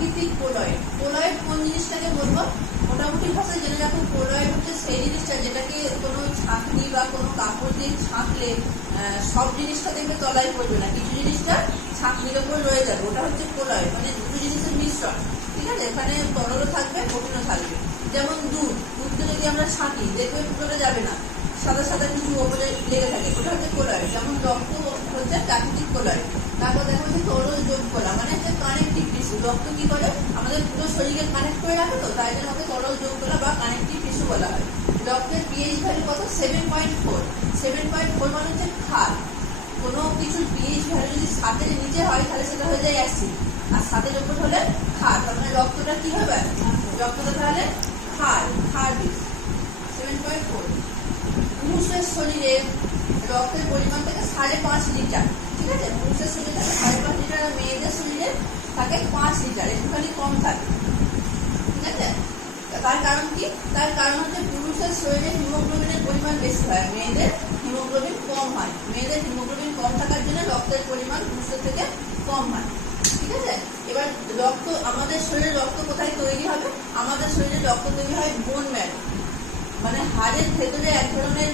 প্রাকৃতিক colloid. Colloid কোন জিনিসটাকে বলবো? মোটামুটি ভাষায় জেনে রাখো, কোলয়েড হচ্ছে সেই জিনিসটা যেটাকে কোনো ছাঁকনি বা কোনো কাপড় দিয়ে ছাঁকলে সব জিনিসটা দেখবে তলায় পড়বে না, কিছু জিনিসটা ছাঁকনির ওপর রয়ে যাবে, ওটা হচ্ছে কোলয়েড। মানে দুটো জিনিসের মিশ্রণ, ঠিক আছে? এখানে তরলও থাকবে, কঠিনও থাকবে। যেমন দুধকে যদি আমরা ছাঁকি দেখবে পুরোটা যাবে না, সাদা সাদা কিছু ওপরে লেগে থাকে, ওটা হচ্ছে কোলয়েড। যেমন রক্ত হচ্ছে প্রাকৃতিক কোলয়েড। তারপর দেখো যে তরল যোগ করা, মানে হচ্ছে কানেকটিভ টিস্যু। রক্ত কি করে? আমাদের পুরো শরীরকে কানেক্ট করে রাখে, তো তাই জন্য ওকে তরল যোগ করা বা কানেকটিভ টিস্যু বলা হয়। রক্তের পিএইচ ভ্যালু কত? 7.4। 7.4 মানে হচ্ছে ক্ষার। কোনো কিছুর পিএইচ ভ্যালু যদি 7 এর নিচে হয় তাহলে সেটা হয়ে যায় অ্যাসিড, আর 7 এর উপর হলে ক্ষার। তার মানে রক্তটা কি হবে? রক্তটা তাহলে ক্ষার বিষ। 7.4। পুরুষের শরীরে রক্তের পরিমাণ থাকে 5.5 লিটার, ঠিক আছে? পুরুষের শরীরে থাকে 5.5 লিটার, আর মেয়েদের শরীরে থাকে 5 লিটার, একটুখানি কম থাকে, ঠিক আছে? তার কারণ কি? তার কারণ হচ্ছে পুরুষের শরীরে হিমোগ্লোবিনের পরিমাণ বেশি হয়, মেয়েদের হিমোগ্লোবিন কম হয়। মেয়েদের হিমোগ্লোবিন কম থাকার জন্য রক্তের পরিমাণ পুরুষের থেকে কম হয়, ঠিক আছে? এবার রক্ত, আমাদের শরীরে রক্ত কোথায় তৈরি হবে? আমাদের শরীরে রক্ত তৈরি হয় বোন ম্যারো, মানে হাড়ের ভেতরে এক ধরনের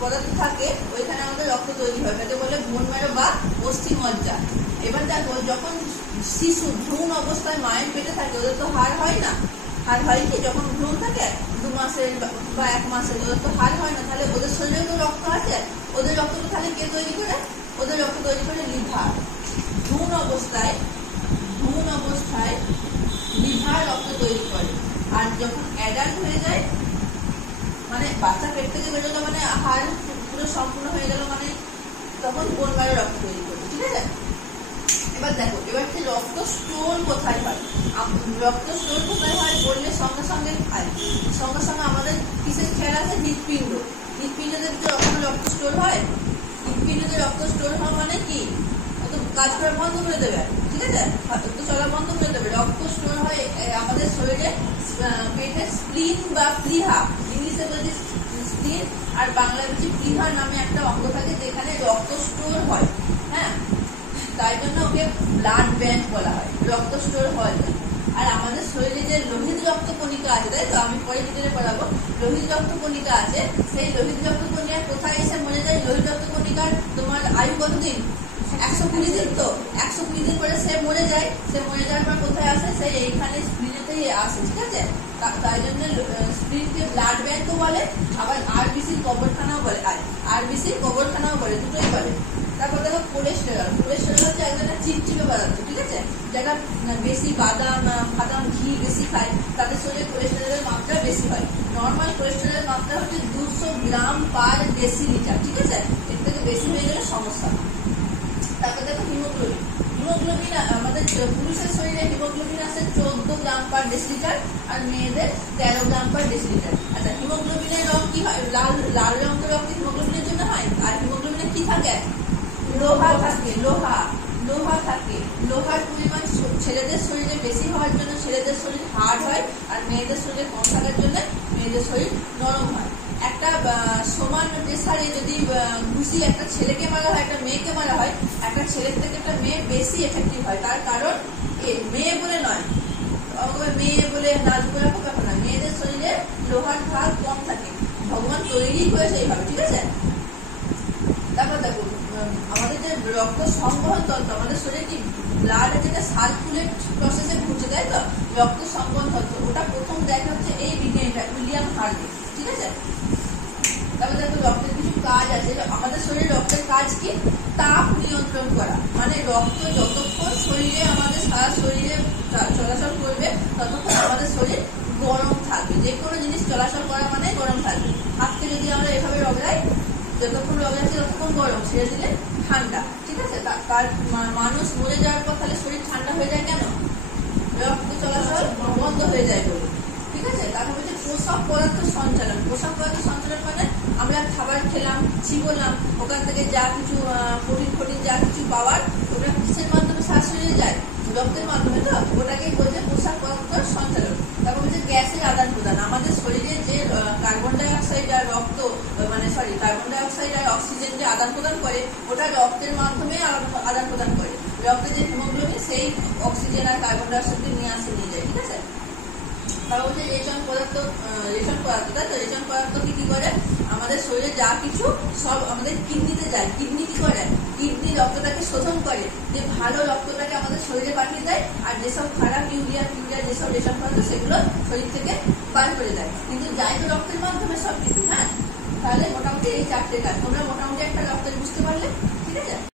পদার্থ থাকে, ওইখানে আমাদের রক্ত তৈরি হয়, তাকে বলে বোন ম্যারো বা অস্থি মজ্জা। এবার দেখো, যখন শিশু ভ্রূণ অবস্থায় মায়ের পেটে থাকে, ওদের তো হাড় হয় না। হাড় হয় কি? যখন ভ্রূণ থাকে 2 মাসের বা 1 মাসের, ওদের তো হাড় হয় না। তাহলে ওদের শরীরেও তো রক্ত আছে, ওদের রক্তটা তাহলে কে তৈরি করে? ওদের রক্ত তৈরি করে লিভার। ভ্রূণ অবস্থায় লিভার রক্ত তৈরি করে। আর যখন অ্যাডাল্ট হয়ে যায়, মানে বাচ্চা পেট থেকে বেরোলো, মানে হাড় পুরো সম্পূর্ণ হয়ে গেল, মানে তখন বোন ম্যারো রক্ত তৈরি করবে, ঠিক আছে? এবার দেখো, এবার কি রক্ত স্টোর কোথায় হয়? রক্ত স্টোর কোথায় হয় বললে সঙ্গে সঙ্গে আমাদের কিসের খেয়াল আছে? হৃৎপিণ্ড। হৃৎপিণ্ডতে রক্ত স্টোর হয়। হৃৎপিণ্ডতে রক্ত স্টোর হওয়া মানে কি? তো কাজ করা বন্ধ করে দেবে, ঠিক আছে? তো চলা বন্ধ করে দেবে। রক্ত স্টোর হয় আমাদের শরীরে পেটের স্প্লিন বা প্লিহা, ইংলিশে বলছি স্প্লিন, আর বাংলায় বলছি প্লিহা নামে একটা অঙ্গ থাকে যেখানে রক্ত স্টোর হয়, হ্যাঁ? তাই জন্য ওকে ব্লাড ব্যাংক বলা হয়, রক্ত স্টোর হয়। আর আমাদের শরীরে যে লোহিত রক্ত কণিকা আছে, তাই তো, আমি পরে ভিতরে পড়াবো, লোহিত রক্ত কণিকা আছে, সেই লোহিত রক্ত কণিকা কোথায় এসে মরে যায়? লোহিত রক্ত কণিকার তোমার আয়ু কতদিন? 120 দিন। তো 120 দিন পরে সে মরে যায়। সে মরে যাওয়ার পর কোথায় আসে? সে এইখানে স্প্লিনেতেই আসে, ঠিক আছে? তাই জন্য স্প্লিনকে ব্লাড ব্যাংকও বলে, আবার আরবিসির কবরখানাও বলে, আরবিসির কবরখানাও বলে, দুটোই বলে। তারপর দেখো কোলেস্টেরল। কোলেস্টেরল হচ্ছে এক ধরনের চিপচিপে পদার্থ, ঠিক আছে? যারা বেশি বাদাম ঘি বেশি খায়, তাদের শরীরে কোলেস্টেরলের মাত্রা বেশি হয়। নর্মাল কোলেস্টেরলের মাত্রা হচ্ছে 200 গ্রাম পার ডেসিলিটার, ঠিক আছে? এর থেকে বেশি হয়ে গেলে সমস্যা। তারপর দেখো হিমোগ্লোবিন। আমাদের পুরুষের শরীরে হিমোগ্লোবিন আছে 14 গ্রাম পার ডেসিলিটার, আর মেয়েদের 13 গ্রাম পার ডেসিলিটার। আচ্ছা, হিমোগ্লোবিনের রং কি হয়? লাল রঙের রক্ত হিমোগ্লোবিনের জন্য হয়। আর হিমোগ্লোবিনে কি থাকে? লোহা থাকে। লোহা থাকে। লোহার পরিমাণ ছেলেদের শরীরে বেশি হওয়ার জন্য ছেলেদের শরীর হার্ড হয়, আর মেয়েদের শরীরে কম থাকার জন্য মেয়েদের শরীর নরম হয়। একটা সমান প্রেসারে যদি ঘুষি একটা ছেলেকে মারা হয়, একটা মেয়েকে মারা হয়, একটা ছেলের থেকে একটা মেয়ে বেশি এফেক্টিভ হয়। তার কারণ মেয়ে বলে নয়, মেয়ে বলে নাচ করে কথা না, মেয়েদের শরীরে লোহার ভাগ কম থাকে, ভগবান তৈরি করেছে এইভাবে, ঠিক আছে? তারপর দেখো, আমাদের যে রক্ত সংবহন তন্ত্র, আমাদের শরীরে কি ব্লাড যেটা সার্কুলেট প্রসেসে ঘুরছে, তাই তো? রক্ত সংবহন তন্ত্র, ওটা প্রথম দেখা হচ্ছে এই বিজ্ঞানীটা উইলিয়াম হার্ভে, ঠিক আছে? তারপর দেখো, রক্তের কিছু কাজ আছে। আমাদের শরীরে রক্তের কাজ কি? তাপ নিয়ন্ত্রণ করা। মানে রক্ত যতক্ষণ শরীরে, আমাদের সারা শরীরে চলাচল করবে, ততক্ষণ আমাদের শরীর গরম থাকবে। যে কোনো জিনিস চলাচল করা মানে গরম থাকবে। হাতকে যদি আমরা এভাবে রগড়াই, যতক্ষণ রগড়াচ্ছি ততক্ষণ গরম, ছেড়ে দিলে ঠান্ডা, ঠিক আছে? তার মানুষ মরে যাওয়ার পর তাহলে শরীর ঠান্ডা হয়ে যায় কেন? রক্ত চলাচল বন্ধ হয়ে যায় বলে, ঠিক আছে? তারপর হচ্ছে পোষক পদার্থ সঞ্চালন। পোষক পদার্থ সঞ্চালন মানে আমরা খাবার খেলাম, ছিবলাম, ওখান থেকে যা কিছু প্রোটিন যা কিছু পাওয়ার, ওটা কিসের মাধ্যমে সারা শরীরে যায়? রক্তের মাধ্যমে, তো ওটাকেই বলছে পোষক পদার্থ সঞ্চালন। তারপর হচ্ছে গ্যাসের আদান প্রদান। আমাদের শরীরে যে কার্বন ডাই অক্সাইড আর কার্বন ডাই অক্সাইড আর অক্সিজেন যে আদান প্রদান করে, ওটা রক্তের মাধ্যমে আদান প্রদান করে। রক্তে যে হিমোগ্লোবিন সেই অক্সিজেন আর কার্বন ডাই অক্সাইড নিয়ে যায়, ঠিক আছে। তারপর হচ্ছে রেশন পদার্থ, তাই তো রেশন পদার্থ কি করে আমাদের শরীরে যা কিছু সব আমাদের কিডনিতে যায়। কিডনি কি করে, কিডনি রক্তটাকে শোধন করে, যে ভালো রক্তটাকে আমাদের শরীরে পাঠিয়ে দেয়, আর যেসব খারাপ ইউরিয়া যেসব রেশন পদার্থ সেগুলো শরীর থেকে বার করে দেয়। কিন্তু যাই তো রক্তের মাধ্যমে সব কিছু। হ্যাঁ, তাহলে মোটামুটি এই 4টে কাজ তোমরা মোটামুটি একটা রক্তের বুঝতে পারলে।